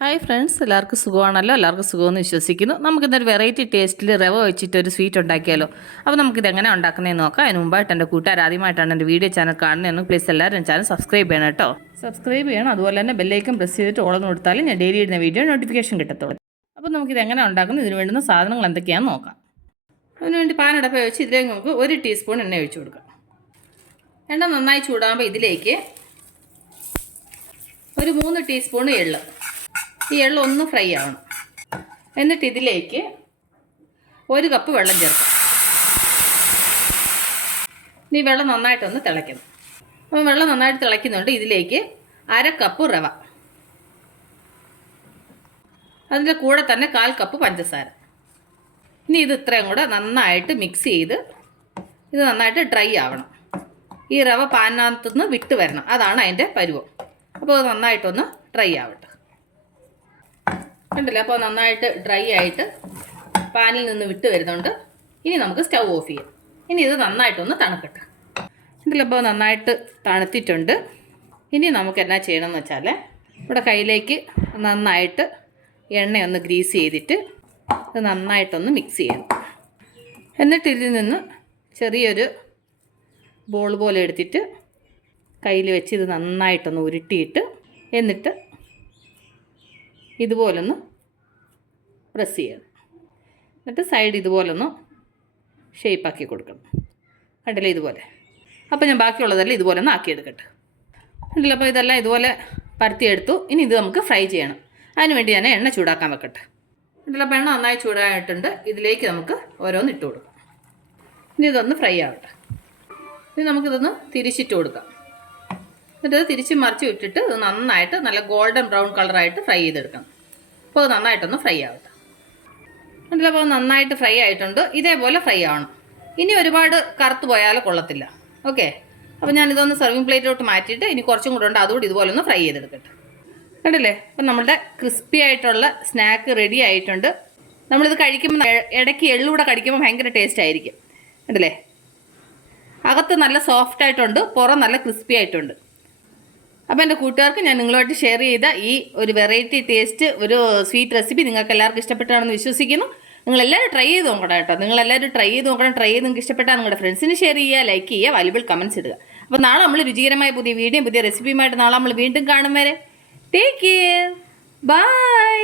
Hi friends, എല്ലാവർക്കും സുഖമാണല്ലോ. എല്ലാവർക്കും സുഖമെന്ന് വിശ്വസിക്കുന്നു. നമുക്കിന്നൊരു വെറൈറ്റി ടേസ്റ്റിൽ റവ വെച്ചിട്ട് ഒരു സ്വീറ്റ് ഉണ്ടാക്കിയാലോ. അപ്പോൾ നമുക്കിത് എങ്ങനെ ഉണ്ടാക്കുന്നതെന്ന് നോക്കാം. അതിന് മുമ്പായിട്ട് എൻ്റെ കൂട്ടുകാർ ആദ്യമായിട്ടാണ് എൻ്റെ വീഡിയോ ചാനൽ കാണുന്നതെന്ന് പ്ലീസ് എല്ലാവരും ചാനൽ സബ്സ്ക്രൈബ് ചെയ്യണം കേട്ടോ. സബ്സ്ക്രൈബ് ചെയ്യണം. അതുപോലെ തന്നെ ബെല്ലൈക്കൻ പ്രസ് ചെയ്തിട്ട് ഓളന്ന് കൊടുത്താലും ഞാൻ ഡെയിലി ഇടുന്ന വീഡിയോ നോട്ടിഫിക്കേഷൻ കിട്ടത്തുള്ളൂ. അപ്പോൾ നമുക്കിത് എങ്ങനെ ഉണ്ടാക്കുന്നത്, ഇതിന് വേണ്ടുന്ന സാധനങ്ങൾ എന്തൊക്കെയാണെന്ന് നോക്കാം. അതിനുവേണ്ടി പാനടപ്പ് വെച്ച് ഇതിലേക്ക് നമുക്ക് 1 ടീസ്പൂൺ എണ്ണ ഒഴിച്ച് കൊടുക്കാം. എണ്ണ നന്നായി ചൂടാകുമ്പോൾ ഇതിലേക്ക് ഒരു 3 ടീസ്പൂൺ എള്ള്, ഈ എള്ള് ഒന്ന് ഫ്രൈ ആവണം. എന്നിട്ട് ഇതിലേക്ക് 1 കപ്പ് വെള്ളം ചേർക്കാം. ഇനി വെള്ളം നന്നായിട്ടൊന്ന് തിളയ്ക്കണം. അപ്പോൾ വെള്ളം നന്നായിട്ട് തിളയ്ക്കുന്നുണ്ട്. ഇതിലേക്ക് 1/2 കപ്പ് റവ, അതിൻ്റെ കൂടെ തന്നെ 1/4 കപ്പ് പഞ്ചസാര. ഇനി ഇത് ഇത്രയും കൂടെ നന്നായിട്ട് മിക്സ് ചെയ്ത് ഇത് നന്നായിട്ട് ഡ്രൈ ആവണം. ഈ റവ പാനിനകത്തുനിന്ന് വിട്ട് വരണം, അതാണ് അതിൻ്റെ പരുവം. അപ്പോൾ അത് നന്നായിട്ടൊന്ന് ഡ്രൈ ആവട്ടെ. കണ്ടില്ല, അപ്പോൾ നന്നായിട്ട് ഡ്രൈ ആയിട്ട് പാനിൽ നിന്ന് വിട്ട് വരുന്നുണ്ട്. ഇനി നമുക്ക് സ്റ്റൗ ഓഫ് ചെയ്യാം. ഇനി ഇത് നന്നായിട്ടൊന്ന് തണുക്കട്ടെ. കണ്ടില്ല, അപ്പോൾ നന്നായിട്ട് തണുത്തിട്ടുണ്ട്. ഇനി നമുക്ക് എന്നാ ചെയ്യണമെന്ന് വെച്ചാൽ ഇവിടെ കയ്യിലേക്ക് നന്നായിട്ട് എണ്ണയൊന്ന് ഗ്രീസ് ചെയ്തിട്ട് ഇത് നന്നായിട്ടൊന്ന് മിക്സ് ചെയ്യണം. എന്നിട്ട് ഇതിൽ നിന്ന് ചെറിയൊരു ബോൾ പോലെ എടുത്തിട്ട് കയ്യിൽ വെച്ച് ഇത് നന്നായിട്ടൊന്ന് ഉരുട്ടിയിട്ട് എന്നിട്ട് ഇതുപോലൊന്ന് പ്രസ് ചെയ്യണം. എന്നിട്ട് സൈഡ് ഇതുപോലൊന്ന് ഷേപ്പാക്കി കൊടുക്കണം. കണ്ടില്ലേ, ഇതുപോലെ. അപ്പോൾ ഞാൻ ബാക്കിയുള്ളതെല്ലാം ഇതുപോലെ ഒന്ന് ആക്കിയെടുക്കട്ടെ. കണ്ടില്ല, അപ്പോൾ ഇതെല്ലാം ഇതുപോലെ പരത്തിയെടുത്തു. ഇനി ഇത് നമുക്ക് ഫ്രൈ ചെയ്യണം. അതിനുവേണ്ടി ഞാൻ എണ്ണ ചൂടാക്കാൻ വെക്കട്ടെ. കണ്ടില്ല, അപ്പോൾ എണ്ണ നന്നായി ചൂടായിട്ടുണ്ട്. ഇതിലേക്ക് നമുക്ക് ഓരോന്ന് ഇട്ട് കൊടുക്കാം. ഇനി ഇതൊന്ന് ഫ്രൈ ആവട്ടെ. ഇനി നമുക്കിതൊന്ന് തിരിച്ചിട്ട് കൊടുക്കാം. എന്നിട്ട് ഇത് തിരിച്ച് മറിച്ച് ഇട്ടിട്ട് ഇത് നന്നായിട്ട് നല്ല ഗോൾഡൻ ബ്രൗൺ കളറായിട്ട് ഫ്രൈ ചെയ്തെടുക്കണം. അപ്പോൾ അത് നന്നായിട്ടൊന്ന് ഫ്രൈ ആവട്ടെ. എന്നിട്ട് അപ്പോൾ നന്നായിട്ട് ഫ്രൈ ആയിട്ടുണ്ട്. ഇതേപോലെ ഫ്രൈ ആവണം. ഇനി ഒരുപാട് കറുത്ത് പോയാൽ കൊള്ളത്തില്ല. ഓക്കെ, അപ്പോൾ ഞാനിതൊന്ന് സർവിങ് പ്ലേറ്റിലോട്ട് മാറ്റിയിട്ട് ഇനി കുറച്ചും കൂടെ ഉണ്ട്, അതുകൂടി ഇതുപോലെ ഒന്ന് ഫ്രൈ ചെയ്തെടുക്കട്ടെ. കണ്ടില്ലേ, അപ്പം നമ്മുടെ ക്രിസ്പി ആയിട്ടുള്ള സ്നാക്ക് റെഡി ആയിട്ടുണ്ട്. നമ്മളിത് കഴിക്കുമ്പോൾ ഇടയ്ക്ക് എള്ളൂടെ കടിക്കുമ്പോൾ ഭയങ്കര ടേസ്റ്റ് ആയിരിക്കും. കണ്ടില്ലേ, അകത്ത് നല്ല സോഫ്റ്റ് ആയിട്ടുണ്ട്, പുറം നല്ല ക്രിസ്പി ആയിട്ടുണ്ട്. അപ്പോൾ എൻ്റെ കൂട്ടുകാർക്ക് ഞാൻ നിങ്ങളുമായിട്ട് ഷെയർ ചെയ്ത ഈ ഒരു വെറൈറ്റി ടേസ്റ്റ് ഒരു സ്വീറ്റ് റെസിപ്പി നിങ്ങൾക്ക് എല്ലാവർക്കും ഇഷ്ടപ്പെട്ടാണെന്ന് വിശ്വസിക്കുന്നു. നിങ്ങളെല്ലാവരും ട്രൈ ചെയ്ത് നോക്കണം കേട്ടോ. നിങ്ങളെല്ലാവരും ട്രൈ ചെയ്ത് നോക്കണം. ട്രൈ ചെയ്ത് നിങ്ങൾക്ക് ഇഷ്ടപ്പെട്ടാൽ നിങ്ങളുടെ ഫ്രണ്ട്സിന് ഷെയർ ചെയ്യുക, ലൈക്ക് ചെയ്യുക, വാല്യുബിൾ കമൻറ്റ്സ് ഇടുക. അപ്പോൾ നാളെ നമ്മൾ രുചികരമായ പുതിയ വീഡിയോ പുതിയ റെസിപ്പിയുമായിട്ട് നാളെ നമ്മൾ വീണ്ടും കാണും വരെ ടേക്ക് കെയർ, ബൈ.